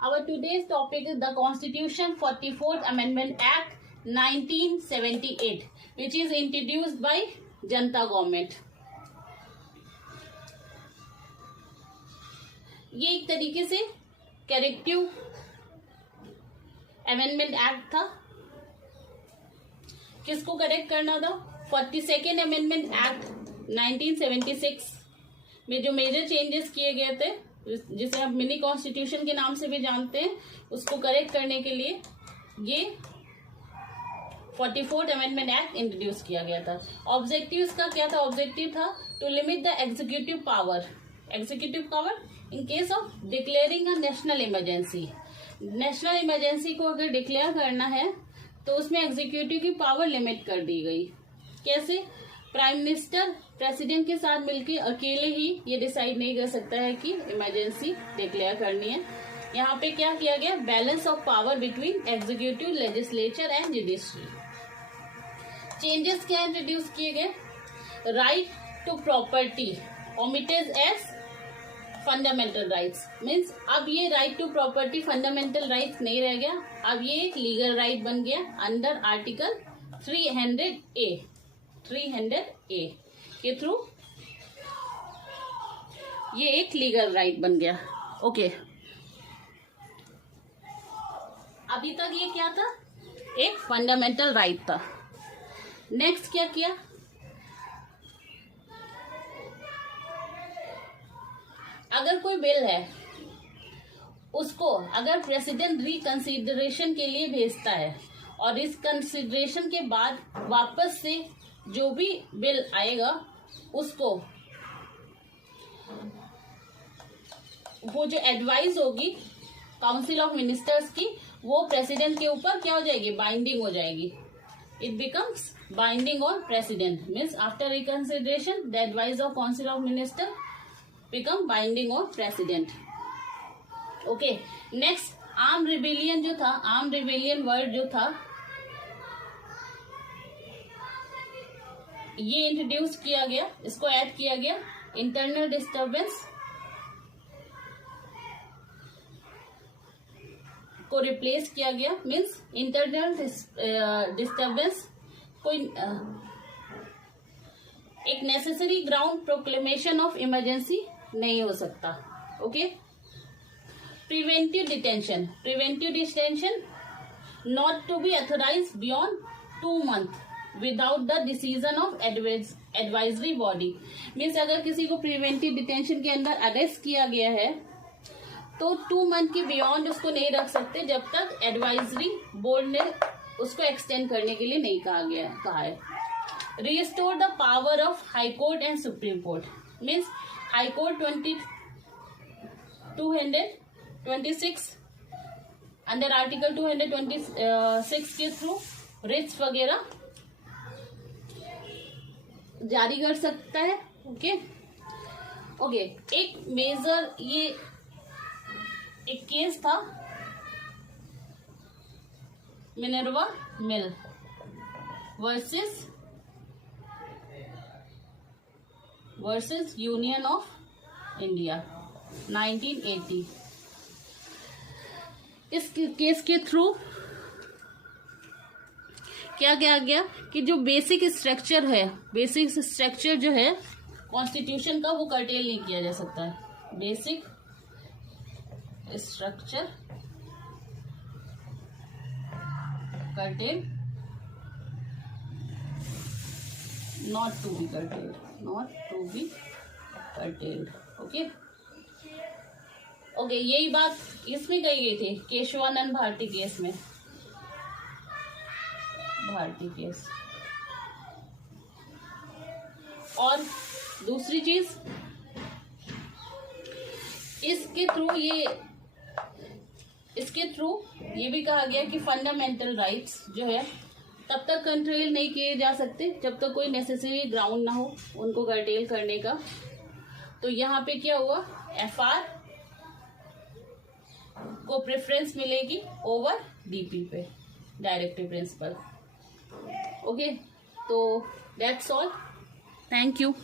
Our today's topic is the Constitution 44th Amendment Act 1978, which is introduced by Janata government. ये एक तरीके से corrective amendment act था. किसको करेक्ट करना था? 42nd अमेंडमेंट एक्ट 1976 में जो मेजर चेंजेस किए गए थे, जिसे हम मिनी कॉन्स्टिट्यूशन के नाम से भी जानते हैं, उसको करेक्ट करने के लिए ये 44th अमेंडमेंट एक्ट इंट्रोड्यूस किया गया था. ऑब्जेक्टिव इसका क्या था? ऑब्जेक्टिव था to limit the executive power in case of declaring a national emergency. National emergency को अगर डिक्लेयर करना है तो उसमें एग्जीक्यूटिव की पावर लिमिट कर दी गई. कैसे? प्राइम मिनिस्टर प्रेसिडेंट के साथ मिलकर अकेले ही ये डिसाइड नहीं कर सकता है कि इमरजेंसी डिक्लेयर करनी है. यहाँ पे क्या किया गया? Balance of power between executive, legislature and judiciary. Changes क्या इंट्रोड्यूस किए गए? Right to property omitted as fundamental rights. Means अब ये right to property fundamental rights नहीं रह गया, अब ये एक लीगल राइट बन गया अंडर आर्टिकल 300A के थ्रू ये एक लीगल राइट बन गया. ओके, अभी तक ये क्या था? एक फंडामेंटल राइट था. नेक्स्ट क्या किया? अगर कोई बिल है, उसको अगर प्रेसिडेंट रिकंसिडरेशन के लिए भेजता है और इस कंसिडरेशन के बाद वापस से जो भी बिल आएगा उसको वो जो एडवाइस होगी काउंसिल ऑफ मिनिस्टर्स की, वो प्रेसिडेंट के ऊपर क्या हो जाएगी? बाइंडिंग हो जाएगी. It becomes binding on president. Means after reconsideration the advice of council of minister become binding on president. Okay, next arm rebellion जो था, आर्म रिबेलियन वर्ड जो था, ये इंट्रोड्यूस किया गया, इसको ऐड किया गया. इंटरनल डिस्टर्बेंस को रिप्लेस किया गया. मीन्स इंटरनल डिस्टर्बेंस कोई एक necessary ground proclamation of emergency नहीं हो सकता. Okay, preventive detention not to be authorize beyond 2 months without the decision of advisory body. Means अगर किसी को प्रिवेंटिव डिटेंशन के अंदर अरेस्ट किया गया है तो 2 month के बियॉन्ड उसको नहीं रख सकते जब तक एडवाइजरी बोर्ड ने उसको एक्सटेंड करने के लिए नहीं कहा है. Restore the power of high court and supreme court. Means high court 226 under article 226 के थ्रू रिट्स वगैरह जारी कर सकता है. ओके, एक मेजर ये एक केस था Minerva mill versus union of India 1980. इस केस के थ्रू क्या किया गया कि जो बेसिक स्ट्रक्चर जो है कॉन्स्टिट्यूशन का, वो कर्टेल नहीं किया जा सकता है. Basic structure cartel not to be curtailed. Okay, यही बात इसमें कही गई थी केशवानंद भारती केस में. और दूसरी चीज, इसके थ्रू ये भी कहा गया कि फंडामेंटल राइट्स जो है तब तक कंट्रोल नहीं किए जा सकते जब तक कोई नेसेसरी ग्राउंड ना हो उनको कर्टेल करने का. तो यहाँ पे क्या हुआ? FR को प्रेफरेंस मिलेगी ओवर DP पे, डायरेक्टिव प्रिंसिपल. ओके, तो दैट्स ऑल. Thank you.